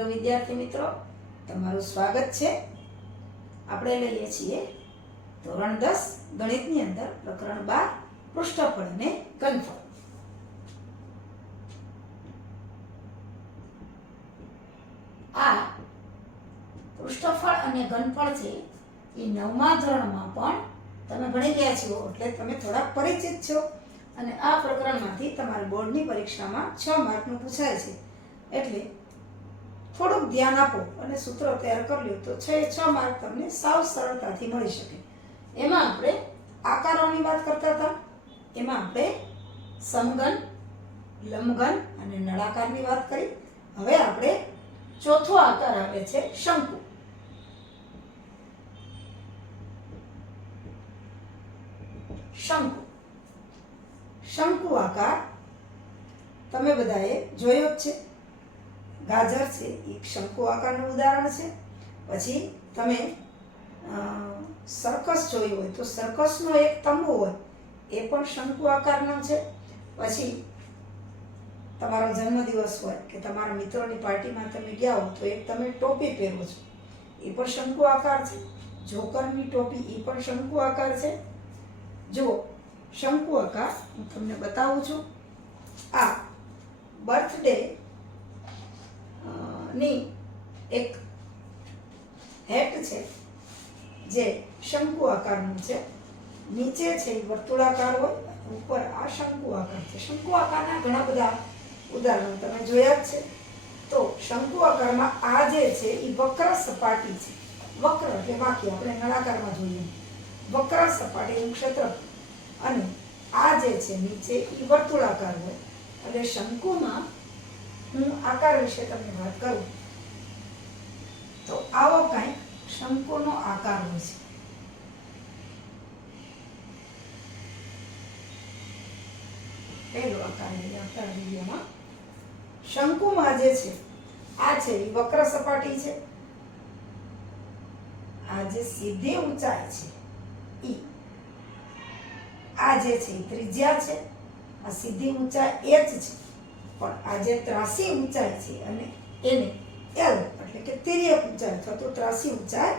Hello વિદ્યાર્થી મિત્રો, તમારું સ્વાગત છે. આપણે લઈએ છીએ ધોરણ 10 ગણિતની અંદર પ્રકરણ 12 પૃષ્ઠફળ અને ઘનફળ. આ પૃષ્ઠફળ અને ઘનફળ છે એ 9મા ધોરણમાં પણ તમે ભણી ગયા છો, એટલે તમે થોડા પરિચિત છો. અને આ પ્રકરણમાંથી તમારી બોર્ડની પરીક્ષામાં 6 માર્કનું પૂછાય છે, એટલે થોડુંક ધ્યાન આપો અને સૂત્રો તૈયાર કરી લો તો 6 માર્ક તમને સાવ સરળતાથી મળી શકે. એમાં આપણે આકારોની વાત કરતા હતા. એમાં આપણે સમઘન, લંબઘન અને નળાકારની વાત કરી. હવે આપણે ચોથો આકાર આવે છે શંકુ. શંકુ શંકુ આકાર તમે બધાએ જોયો જ છે. ગાજર છે એ શંકુ આકારનું ઉદાહરણ છે. પછી તમે સર્કસ જોયું હોય તો સર્કસનો એક તંબુ હોય એ પણ શંકુ આકારનો છે. પછી તમારો જન્મદિવસ હોય કે તમારા મિત્રોની પાર્ટીમાં તમે ગયા હો તો એક તમે ટોપી પહેરો છો, એ પણ શંકુ આકાર છે. જોકરની ટોપી એ પણ શંકુ આકાર છે. જો શંકુ આકાર હું તમને બતાવું છું. આ બર્થડે ની એક હેટ છે જે શંકુ આકારનું છે. નીચે છે એ વર્તુળાકાર હોય, ઉપર આ શંકુ આકાર છે. શંકુ આકારના ઘણા બધા ઉદાહરણો તમે જોયા જ છે. તો શંકુ આકારમાં આ જે છે એ વક્ર સપાટી છે. વક્ર એટલે વાક્ય આપણે નળાકારમાં જોઈએ, વક્ર સપાટીનું ક્ષેત્રફળ. અને આ જે છે નીચે એ વર્તુળાકાર હોય. એટલે શંકુમાં હું આકાર વિશે તમને વાત કરું તો આવો કંઈક શંકુનો આકાર હોય છે. પહેલો આકાર આવતા વિડીયોમાં શંકુમાં જે છે આ છે એ વક્ર સપાટી છે. આ જે સીધી ઊંચાઈ છે ઈ, આ જે છે એ ત્રિજ્યા છે. આ સીધી ઊંચાઈ h છે, પણ આ જે ત્રાસી ઊંચાઈ છે અને એને L એટલે કે તિર્યક ઊંચાઈ અથવા તો ત્રાસી ઊંચાઈ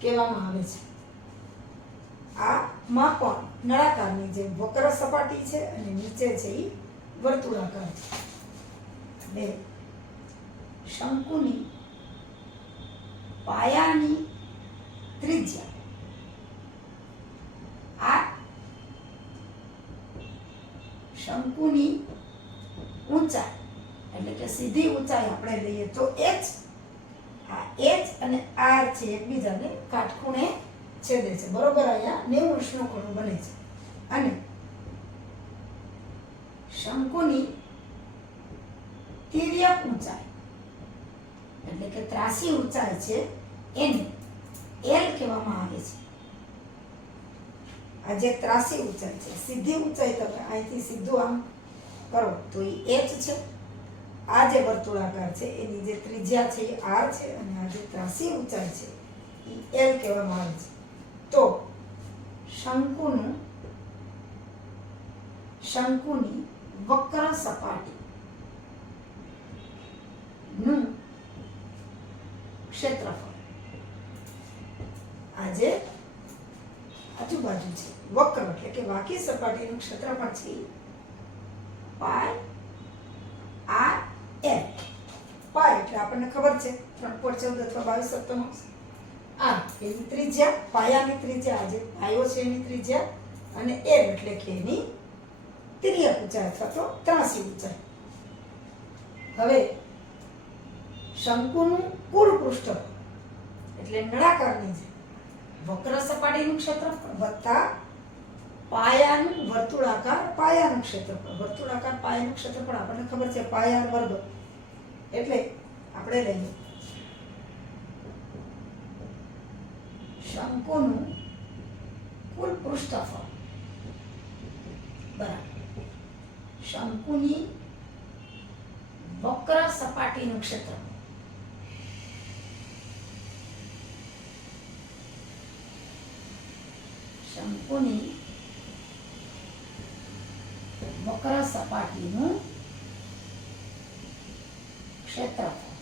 કહેવામાં આવે છે. આમાં પણ નળાકારની જે વક્ર સપાટી છે અને નીચે છે એ વર્તુળાકાર છે. એટલે શંકુની પાયાની ત્રિજ્યા આ શંકુની ઊંચાઈ એટલે કે સીધી ઊંચાઈ આપણે લઈએ તો h. આ h અને r છે એકબીજાને કાટખૂણે છેદે છે, બરોબર. અહીંયા 90 અંશનો ખૂણો બને છે. અને શંકુની તિર્યક ઊંચાઈ એટલે કે ત્રાસી ઊંચાઈ છે એને L કહેવામાં આવે છે. આ જે ત્રાસી ઊંચાઈ છે, સીધી ઊંચાઈ તમે અહીંથી સીધું આમ કરો તો એ h છે. આ જે વર્તુળાકાર છે એની જે ત્રિજ્યા છે એ r છે અને આ જે ત્રાસી ઊંચાઈ છે એ L કહેવામાં આવે છે. તો શંકુની વક્ર સપાટી નું ક્ષેત્રફળ, આ જે આજુબાજુ છે વક્ર એટલે કે વાકી સપાટીનું ક્ષેત્રફળ છે પાય r l. પાય એટલે આપણને ખબર છે 3.14 અથવા 22 આ એની ત્રિજ્યા, પાયાની ત્રિજ્યા, આ જે પાયો છે એની ત્રિજ્યા, અને l એટલે કે એની તિર્યક ઊંચાઈ અથવા તો ત્રાસી ઊંચાઈ. હવે શંકુનું કુલ પૃષ્ઠફળ એટલે નળાકારની છે વક્ર સપાટીનું ક્ષેત્રફળ વત્તા પાયાનું વર્તુળાકાર પાયાનું ક્ષેત્રફળ. વર્તુળાકાર પાયાનું ક્ષેત્રફળ આપણને ખબર છે પાયા વર્ગ. એટલે આપણે લઈએ શંકુનું કુલ પૃષ્ઠફળ બરાબર શંકુની વક્ર સપાટીનું ક્ષેત્રફળ. શંકુની વક્ર સપાટીનું ક્ષેત્રફળ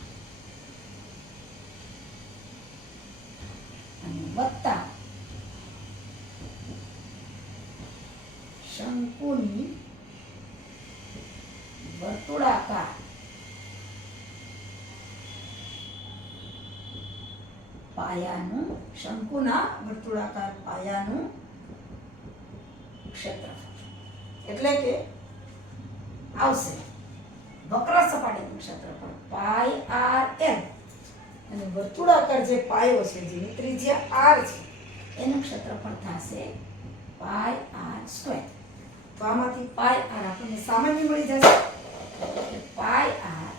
વત્તા શંકુની વર્તુળાકાર પાયાનું, શંકુના વર્તુળાકાર પાયાનું ક્ષેત્રફળ. એટલે કે આવશે વક્ર સપાટીનું ક્ષેત્રફળ પાઈ આર એલ અને વર્તુળાકાર જે પાયો છે જેની ત્રિજ્યા આર છે એનું ક્ષેત્રફળ થશે પાઈ આર સ્ક્વેર. તો આમાંથી પાઈ આર આપણને સામાન્ય મળી જશે એટલે પાઈ આર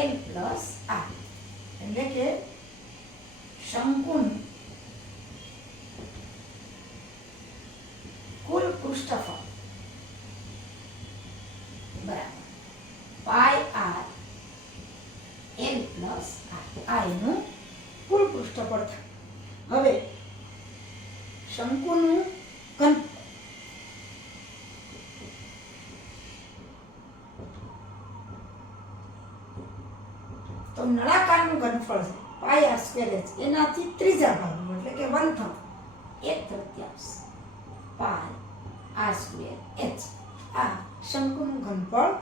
એલ પ્લસ આર. એટલે કે શંકુનું કુલ પૃષ્ઠફળ બરાબર પાઈ આર એલ પ્લસ આર. આ એનું કુલ પૃષ્ઠફળ થાય. હવે શંકુનું ઘનફળ તો નળાકારનું ઘનફળ છે પાઈ આર સ્ક્વેર એચ એનાથી ત્રીજા ભાગનું એટલે કે 1/3 1/3 પાઈ આર સ્ક્વેર એચ આ શંકુનું ઘનફળ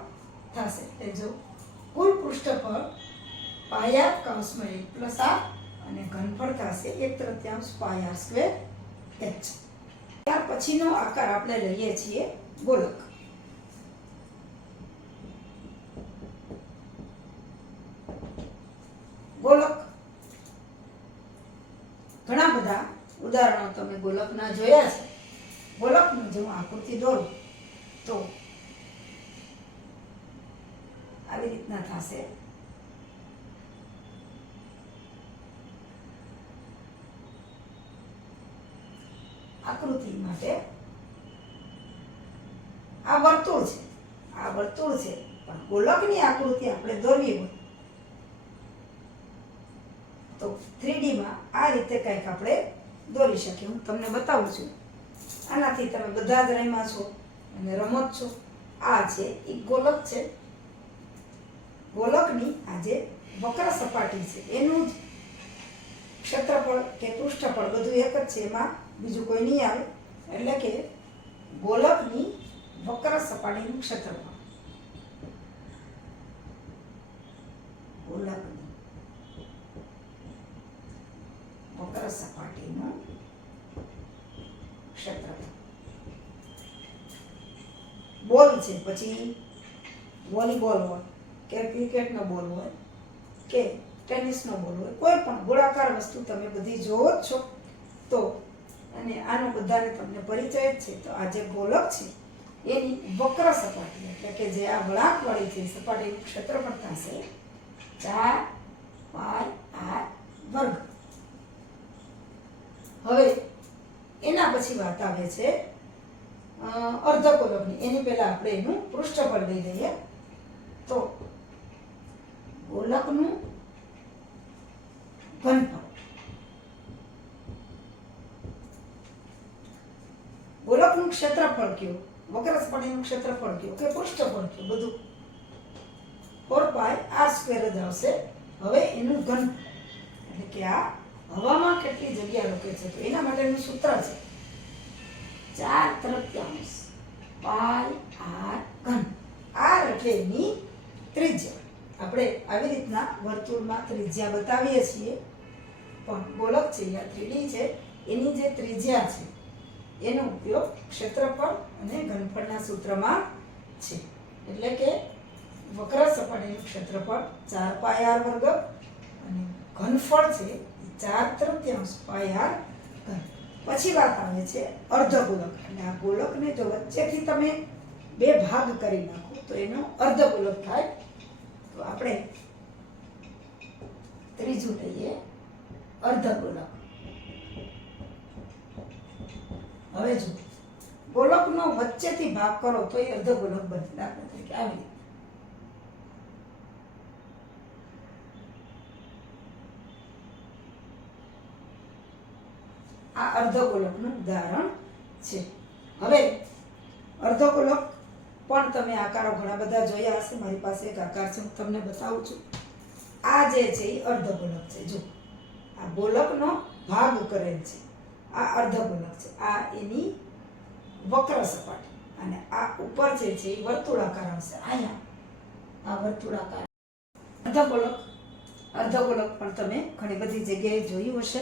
થશે. એટલે જો કુલ પૃષ્ઠફળ પાઈ આર કૌંસમાં 1 પ્લસ આર અને ઘનફળ થશે 1/3 પાઈ આર સ્ક્વેર એચ. ત્યાર પછીનો આકાર આપણે લઈએ છીએ ગોલક. ગોલક ઘણા બધા ઉદાહરણો તમે ગોલકના જોયા છે. ગોલકની જો આકૃતિ દોરું તો આવી રીતના થશે. આકૃતિ માટે આ વર્તુળ છે, આ વર્તુળ છે, પણ ગોલકની આકૃતિ આપણે દોરવી હોય તો 3D માં આ રીતે કંઈક આપણે દોરી શકીએ. હું તમને બતાવું છું. આનાથી તમે બધા જ રમ્યા છો અને રમત છો. આ છે એ ગોલક છે. ગોલકની આ જે વક્ર સપાટી છે એનું જ ક્ષેત્રફળ કે પૃષ્ઠફળ બધું એક જ છે, એમાં બીજું કોઈ નહીં આવે. એટલે કે ગોલકની વક્ર સપાટીનું ક્ષેત્રફળ, ગોલકની વક્ર સપાટીનું ક્ષેત્રફળ. બોલ છે, પછી વોલીબોલ હોય કે ક્રિકેટનો બોલ હોય કે ટેનિસનો બોલ હોય, કોઈ પણ ગોળાકાર વસ્તુ તમે બધી જોવો જ છો. તો અને આનો બધાને તમને પરિચય જ છે. તો આ જે ગોલક છે એની વક્ર સપાટી એટલે કે જે આ વળાંકવાળી છે સપાટીનું ક્ષેત્રફળ થશે 4 પાઈ આર વર્ગ. હવે એના પછી વાત આવે છે અર્ધગોલકની. એની પહેલા આપણે એનું પૃષ્ઠફળ લઈ લઈએ. તો ગોલકનું ઘનફળ, ગોલકનું ક્ષેત્રફળ કયું, વક્ર સપાટીનું ક્ષેત્રફળ કયું કે પૃષ્ઠફળ કયું, બધું 4 પાઈ આર સ્ક્વેર જ આવશે. હવે એનું ઘનફળ એટલે કે આ હવામાં કેટલી જગ્યા રોકે છે તો એના માટેનું સૂત્ર છે 4/3 પાઈ આર ઘન. આર એટલે એની ત્રિજ્યા. આપણે આવી રીતના વર્તુળમાં ત્રિજ્યા બતાવીએ છીએ, પણ ગોલક છે આ 3D છે એની જે ત્રિજ્યા છે એનો ઉપયોગ ક્ષેત્રફળ અને ઘનફળના સૂત્રમાં છે. એટલે કે વક્ર સપાટીનું ક્ષેત્રફળ 4 પાઈ આર વર્ગ અને ઘનફળ છે 4/3 પાઈ આર ઘન. પછી વાત આવે છે અર્ધગોલક. એટલે આ ગોલકને જો વચ્ચેથી તમે બે ભાગ કરી નાખો તો એનો અર્ધગોલક થાય. તો આપણે ત્રીજું લઈએ અર્ધગોલક. હવે જો ગોલકનો વચ્ચેથી ભાગ કરો તો એ અર્ધગોલક બને. દાખલા તરીકે આવી રીતે આ અર્ધગોલકનું ઉદાહરણ છે. હવે અર્ધગોલક પણ તમે આકારો ઘણા બધા જોયા હશે. મારી પાસે એક આકાર છે, હું તમને બતાવું છું. આ જે છે એ અર્ધગોલક છે. જો આ ગોલકનો ભાગ કરેલ છે આ અર્ધગોલક છે, આ એની વક્ર સપાટી, અને આ ઉપર જે છે એ વર્તુળાકાર આવશે. અહીંયા આ વર્તુળાકાર અર્ધગોલક. અર્ધગોલક પણ તમે ઘણી બધી જગ્યાએ જોયું હશે.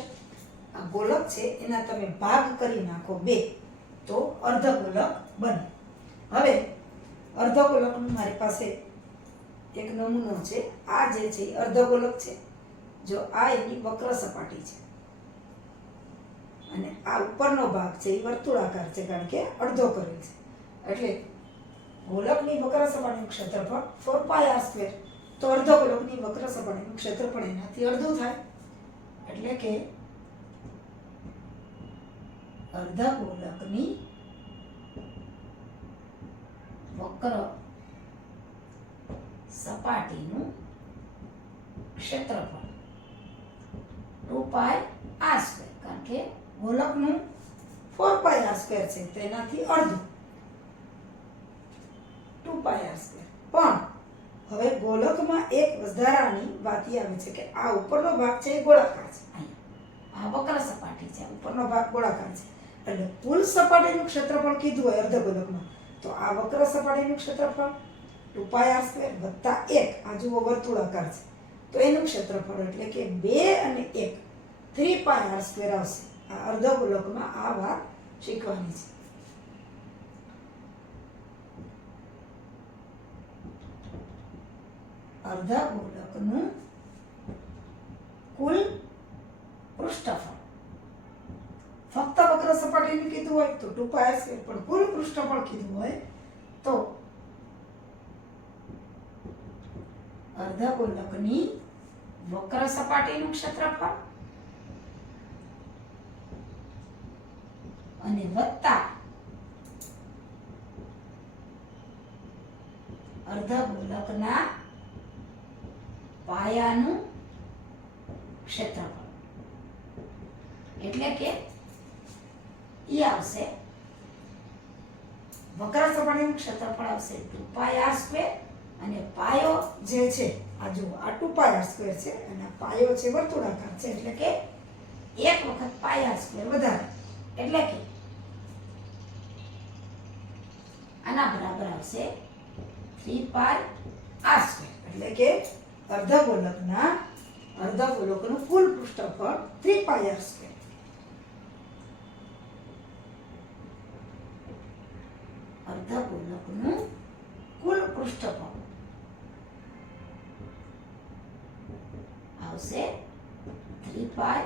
આ ગોલક છે એના તમે ભાગ કરી નાખો 2 તો અર્ધગોલક બને. હવે અર્ધગોલકનું મારી પાસે એક નમૂનો છે. આ જે છે એ અર્ધગોલક છે. જો આ એની વક્ર સપાટી છે અને આ ઉપરનો ભાગ છે એ વર્તુળાકાર છે, કારણ કે અડધો કરેલ છે. એટલે ગોલકની વક્ર સપાટીનું ક્ષેત્રફળ 4πr², તો અર્ધગોલકની વક્ર સપાટીનું ક્ષેત્રફળ એનાથી અડધું થાય. એટલે કે અર્ધગોલકની વક્ર સપાટીનું ક્ષેત્રફળ 2πr², કારણ કે ગોલકનું 4πr² છે, તેનાથી અડધું 2πr². પણ હવે ગોલકમાં એક વધારાની વાત એ આવે છે કે આ ઉપરનો ભાગ છે એ ગોળાકાર છે. અહીંયા આ વક્ર સપાટી છે, ઉપરનો ભાગ ગોળાકાર છે. એટલે કુલ સપાટીનું ક્ષેત્રફળ કીધું હોય અર્ધગોલકમાં, તો આ વક્ર સપાટીનું ક્ષેત્રફળ 2πr² વત્તા 1, આ જુઓ વર્તુળાકાર છે, તો એનું ક્ષેત્રફળ એટલે કે 2 અને 1 3πr² આવશે. આ અર્ધગોલકમાં આ વાત શીખવાની છે. અર્ધગોલકનું કુલ પૃષ્ઠફળ, ફક્ત વક્ર સપાટીનું કીધું હોય તો 2πr², પણ કુલ પૃષ્ઠફળ કીધું હોય તો અર્ધગોલકની વક્ર સપાટીનું ક્ષેત્રફળ અને વત્તા અર્ધગોલકના પાયાનું ક્ષેત્રફળ, એટલે કે ઈ આવશે વક્ર સપાટીનું ક્ષેત્રફળ આવશે 2πr² અને પાયો જે છે આ જો આ 2πr² છે અને આ પાયો છે વર્તુળાકાર છે, એટલે કે 1 વખત πr² વધારે, એટલે કે આના બરાબર આવશે 3πr². એટલે કે અર્ધગોલકનું કુલ પૃષ્ઠફળ 3πr². અર્ધગોલકનું કુલ પૃષ્ઠફળ આવશે 3πr².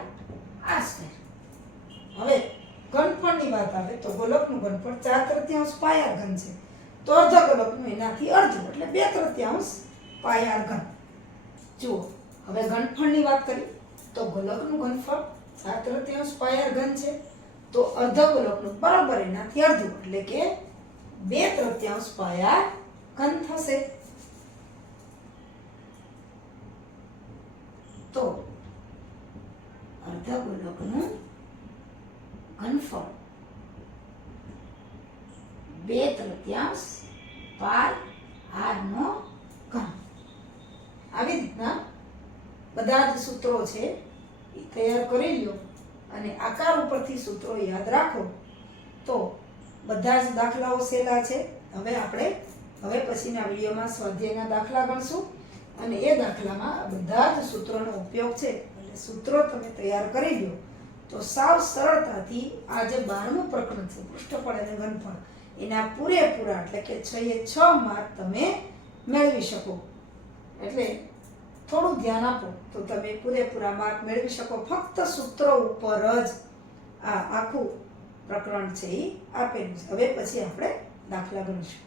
હવે ઘનફળની વાત આવે તો ગોલકનું ઘનફળ 4/3 પાયાર ઘન છે, તો અર્ધગોલકનું એનાથી અડધું એટલે 2/3 પાયાર ઘન. જુઓ હવે ઘનફળની વાત કરી તો ગોલકનું ઘનફળ 4/3 પાયાર ઘન છે, તો અર્ધગોલકનું બરાબર એનાથી અડધું એટલે કે 2/3 પાયાર ઘન થશે. તો અર્ધગોલકનું ઘનફળ 2/3 પાય r નો ઘન. આવી રીતના બધા જ સૂત્રો છે એ તૈયાર કરી લો અને આકાર ઉપરથી સૂત્રો યાદ રાખો તો બધા જ દાખલાઓ સહેલા છે. હવે પછીના વિડીયોમાં સ્વાધ્યાયના દાખલા ગણશું અને એ દાખલામાં બધા જ સૂત્રોનો ઉપયોગ છે. એટલે સૂત્રો તમે તૈયાર કરી લો તો સાવ સરળતાથી આ જે 12મું પ્રકરણ છે પૃષ્ઠફળ અને ઘનફળ એના પૂરેપૂરા એટલે કે 6 માર્ક તમે મેળવી શકો. એટલે થોડું ધ્યાન આપો તો તમે પૂરેપૂરા માર્ક મેળવી શકો. ફક્ત સૂત્રો ઉપર જ આ આખું પ્રકરણ છે એ આપેલું છે. હવે પછી આપણે દાખલા ગણીશું.